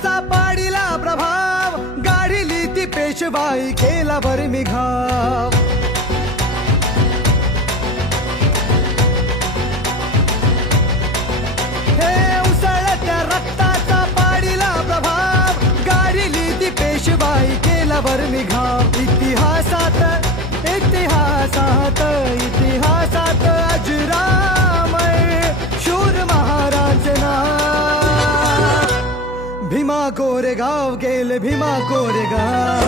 रक्ताचा पाडिला प्रभाव, गाढिली ती पेशवाई केला बरं घाव. हे उसळत्या रक्ताचा पाडिला प्रभाव, गाढिली ती पेशवाई केला बरं घाव. इतिहासात इतिहासात इतिहासात अजरामर शूर महाराज नाव. भीमा कोरेगाव गेले भीमा कोरेगाव.